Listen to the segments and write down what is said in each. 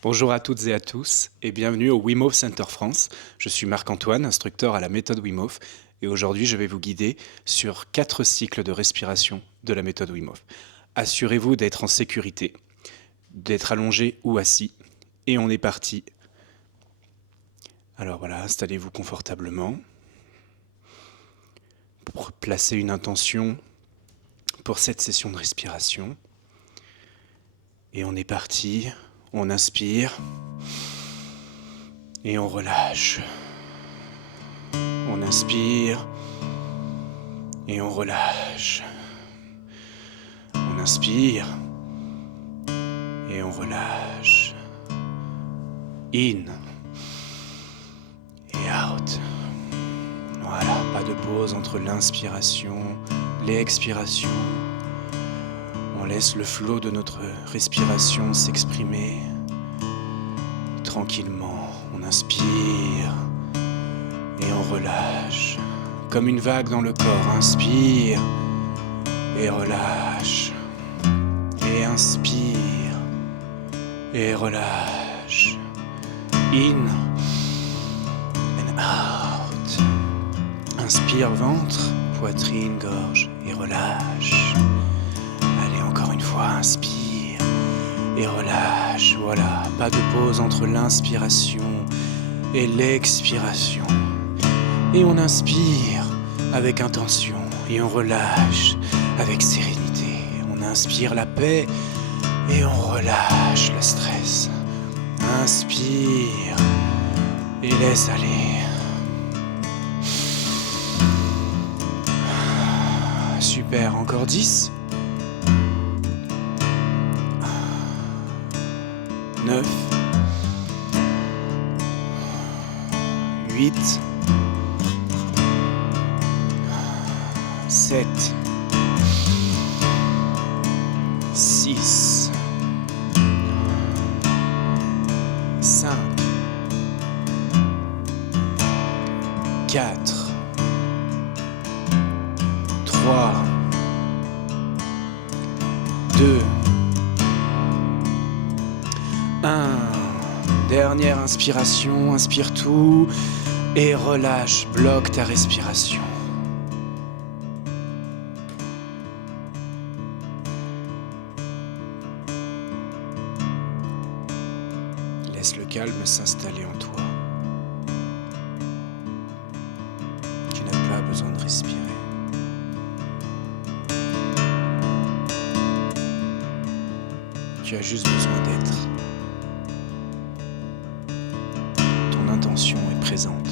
Bonjour à toutes et à tous et bienvenue au Wim Hof Center France. Je suis Marc-Antoine, instructeur à la méthode Wim Hof et aujourd'hui je vais vous guider sur 4 cycles de respiration de la méthode Wim Hof. Assurez-vous d'être en sécurité, d'être allongé ou assis et on est parti. Alors voilà, installez-vous confortablement pour placer une intention pour cette session de respiration et on est parti. On inspire et on relâche. On inspire et on relâche. On inspire et on relâche. In et out. Voilà, pas de pause entre l'inspiration et l'expiration. On laisse le flot de notre respiration s'exprimer tranquillement. On inspire et on relâche. Comme une vague dans le corps. Inspire et relâche. Et inspire et relâche. In and out. Inspire ventre, poitrine, gorge et relâche. Inspire et relâche, voilà, pas de pause entre l'inspiration et l'expiration. Et on inspire avec intention et on relâche avec sérénité. On inspire la paix et on relâche le stress. Inspire et laisse aller. Super, encore 10. 9, 8, 7, 6, 5, 4, 3, 2, 1. Dernière inspiration, inspire tout et relâche, bloque ta respiration. Laisse le calme s'installer en toi. Tu n'as pas besoin de respirer. Tu as juste besoin d'être. L'intention est présente.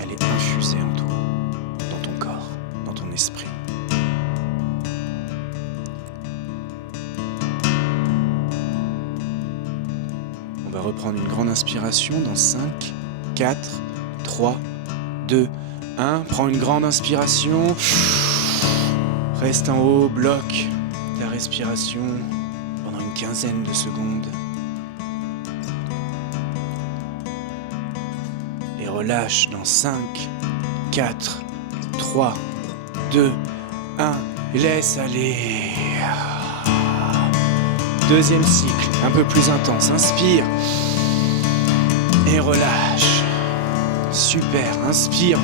Elle est infusée en toi, dans ton corps, dans ton esprit. On va reprendre une grande inspiration dans 5, 4, 3, 2, 1. Prends une grande inspiration. Reste en haut, bloque ta respiration pendant une quinzaine de secondes. Et relâche dans 5, 4, 3, 2, 1. Laisse aller. Deuxième cycle, un peu plus intense. Inspire et relâche. Super, inspire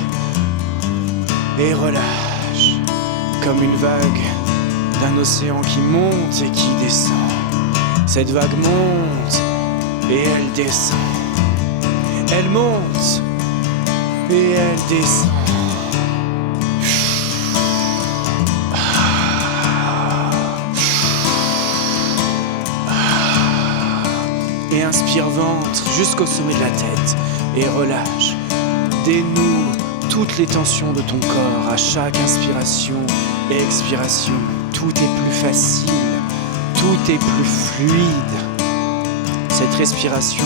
et relâche. Comme une vague d'un océan qui monte et qui descend. Cette vague monte et elle descend. Elle monte et elle descend. Et inspire ventre jusqu'au sommet de la tête et relâche. Dénoue toutes les tensions de ton corps à chaque inspiration et expiration. Tout est plus facile, tout est plus fluide. Cette respiration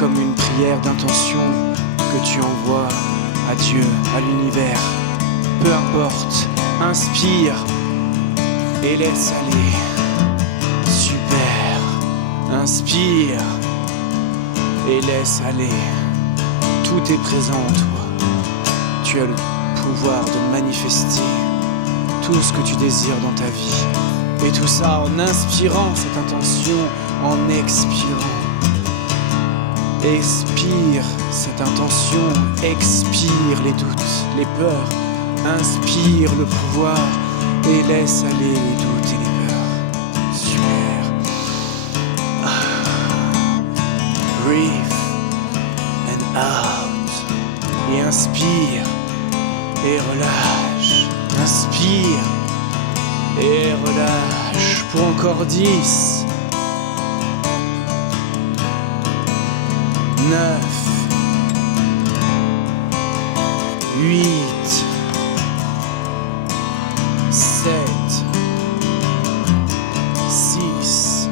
comme une prière d'intention que tu envoies à Dieu, à l'univers. Peu importe, inspire et laisse aller. Super, inspire et laisse aller. Tout est présent en toi. Tu as le pouvoir de manifester tout ce que tu désires dans ta vie. Et tout ça en inspirant cette intention, en expirant. Expire cette intention, expire les doutes, les peurs, inspire le pouvoir et laisse aller les doutes et les peurs. Super. Breathe and out. Et inspire et relâche. Inspire et relâche. Pour encore 10. 9, 8, 7, 6,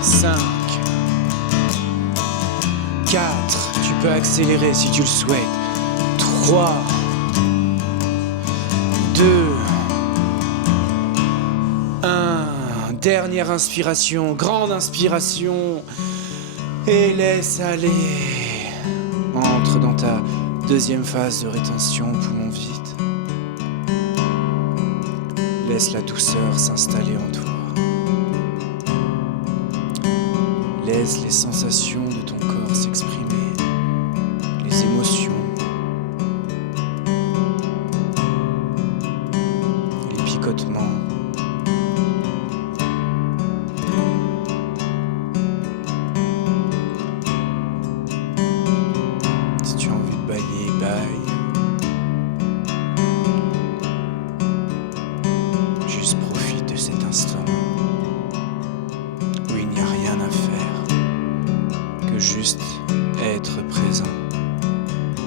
5, 4, tu peux accélérer si tu le souhaites. 3, 2, 1. Dernière inspiration, grande inspiration. Et laisse aller. Entre dans ta deuxième phase de rétention, poumon vide. Laisse la douceur s'installer en toi. Laisse les sensations de ton corps s'exprimer, les émotions, les picotements. Juste profite de cet instant où il n'y a rien à faire que juste être présent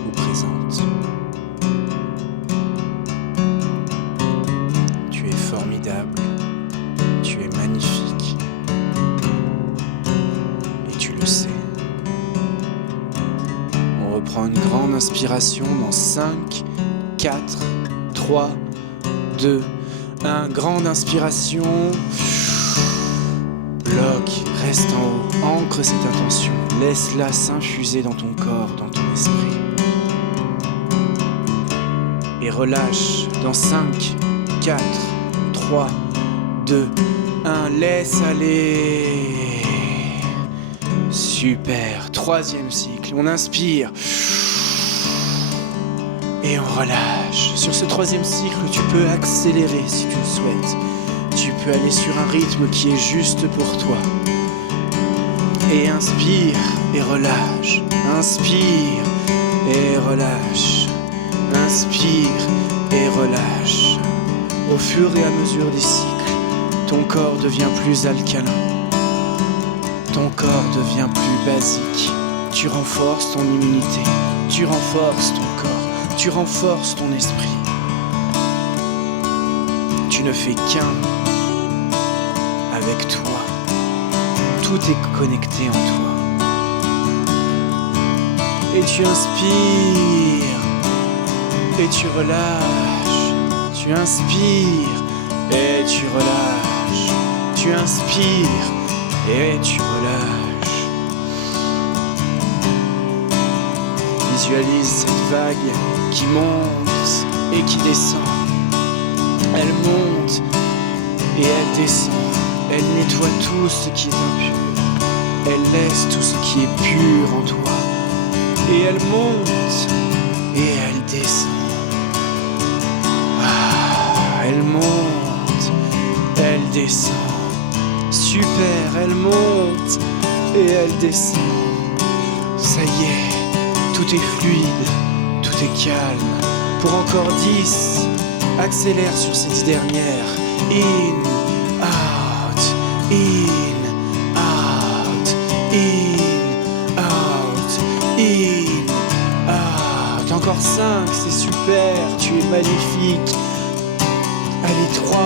ou présente. Tu es formidable, tu es magnifique et tu le sais. On reprend une grande inspiration dans 5, 4, 3, 2, 1. Grande inspiration. Bloc, reste en haut, ancre cette intention. Laisse-la s'infuser dans ton corps, dans ton esprit. Et relâche dans 5, 4, 3, 2, 1. Laisse aller. Super. Troisième cycle. On inspire. Et on relâche. Sur ce troisième cycle, tu peux accélérer si tu le souhaites. Tu peux aller sur un rythme qui est juste pour toi. Et inspire et relâche. Inspire et relâche. Inspire et relâche. Au fur et à mesure des cycles, ton corps devient plus alcalin. Ton corps devient plus basique. Tu renforces ton immunité. Tu renforces ton corps. Tu renforces ton esprit. Tu ne fais qu'un avec toi. Tout est connecté en toi. Et tu inspires et tu relâches. Tu inspires et tu relâches. Tu inspires et tu relâches. Visualise cette vague qui monte et qui descend. Elle monte et elle descend. Elle nettoie tout ce qui est impur. Elle laisse tout ce qui est pur en toi. Et elle monte et elle descend. Elle monte, elle descend. Super, elle monte et elle descend. Ça y est, tout est fluide, tout est calme. Pour encore 10, accélère sur ces 10 dernières. In, out, in, out, in, out, in, out. Encore 5, c'est super, tu es magnifique. Allez, 3,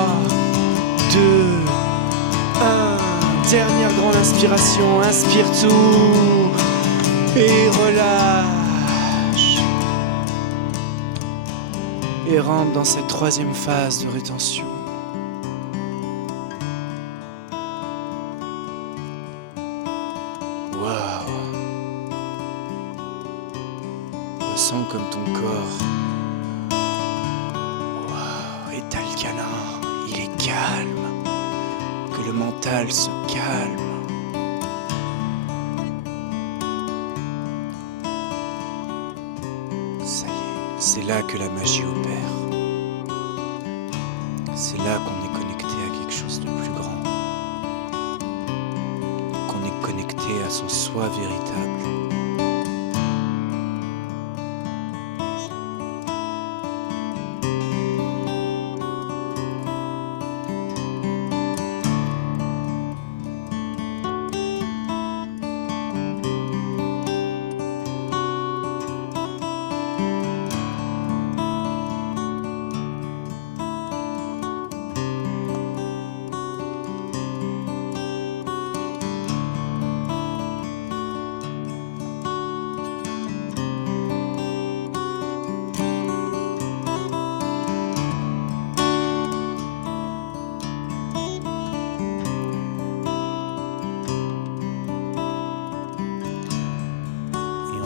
2, 1. Dernière grande inspiration, inspire tout et relâche. Et rentre dans cette troisième phase de rétention. Waouh! Ressens comme ton corps est alcalin, il est calme, que le mental se calme. Ça y est, c'est là que la magie opère. C'est là qu'on est connecté à quelque chose de plus grand. Qu'on est connecté à son soi véritable.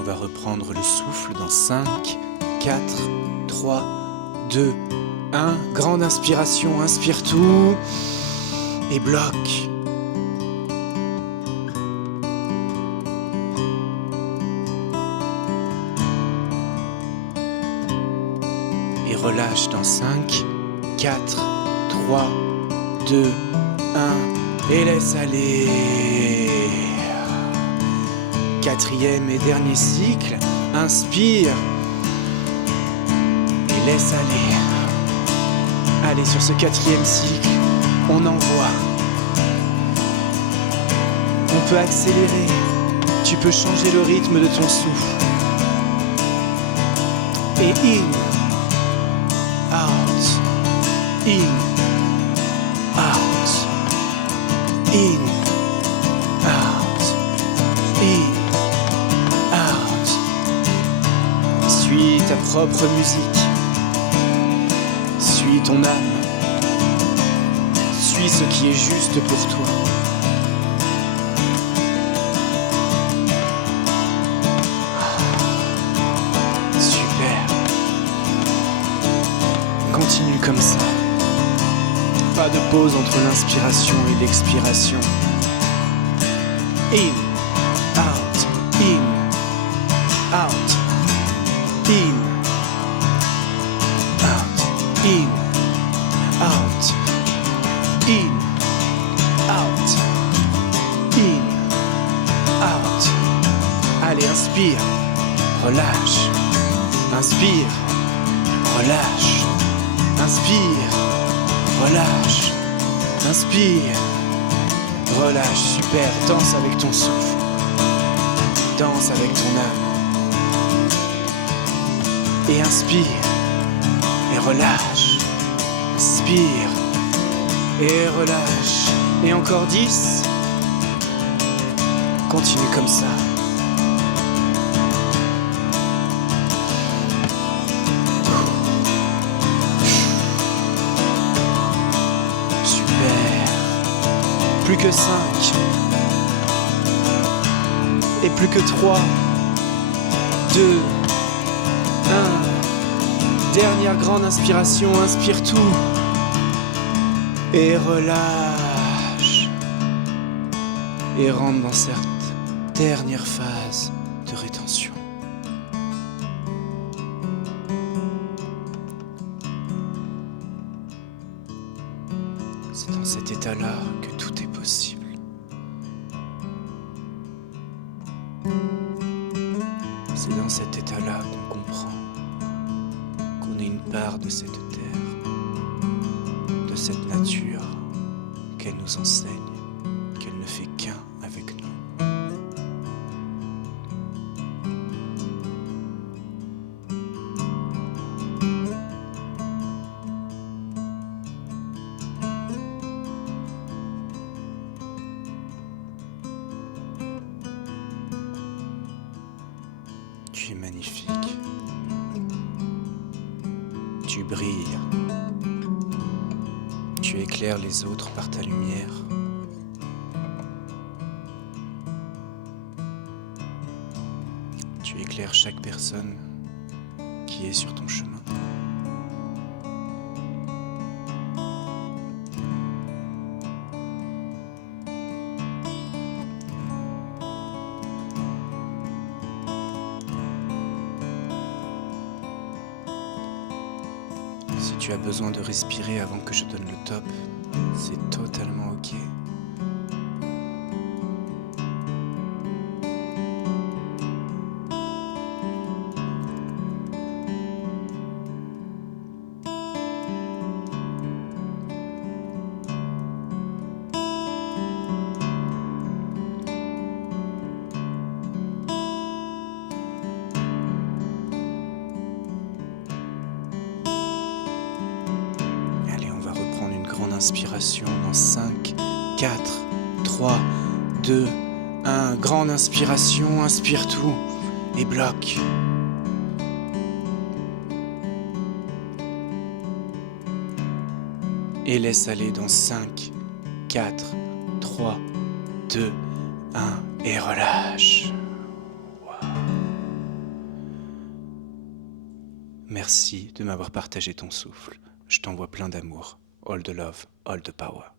On va reprendre le souffle dans 5, 4, 3, 2, 1. Grande inspiration, inspire tout et bloque. Et relâche dans 5, 4, 3, 2, 1 et laisse aller. Quatrième et dernier cycle, inspire et laisse aller. Allez, sur ce quatrième cycle, on envoie. On peut accélérer, tu peux changer le rythme de ton souffle. Et in, out, in, out, in, out, in. Suis ta propre musique, suis ton âme, suis ce qui est juste pour toi. Super. Continue comme ça. Pas de pause entre l'inspiration et l'expiration. In, out, in, out. In, out, in, out, in, out, in, out. Allez, inspire, relâche, inspire, relâche, inspire, relâche, inspire, relâche, super, danse avec ton souffle, danse avec ton âme. Et inspire, et relâche, inspire, et relâche. Et encore 10. Continue comme ça. Super. Plus que 5. Et plus que 3, 2, 1. Dernière grande inspiration, inspire tout. Et relâche. Et rentre dans cette dernière phase de rétention. C'est dans cet état-là que tout est possible. C'est dans cet état-là qu'on comprend qu'on est une part de cette terre, de cette nature, qu'elle nous enseigne, qu'elle ne fait qu'un avec nous. Tu es magnifique. Tu brilles. Tu éclaires les autres par ta lumière. Tu éclaires chaque personne qui est sur ton chemin. tu as besoin de respirer avant que je donne le top, c'est totalement ok. Allez, on va reprendre une grande inspiration dans 5, 4, 3, 2, 1. Grande inspiration, inspire tout et bloque. Et laisse aller dans 5, 4, 3, 2, 1 et relâche. Wow. Merci de m'avoir partagé ton souffle. Je t'envoie plein d'amour. All the love, all the power.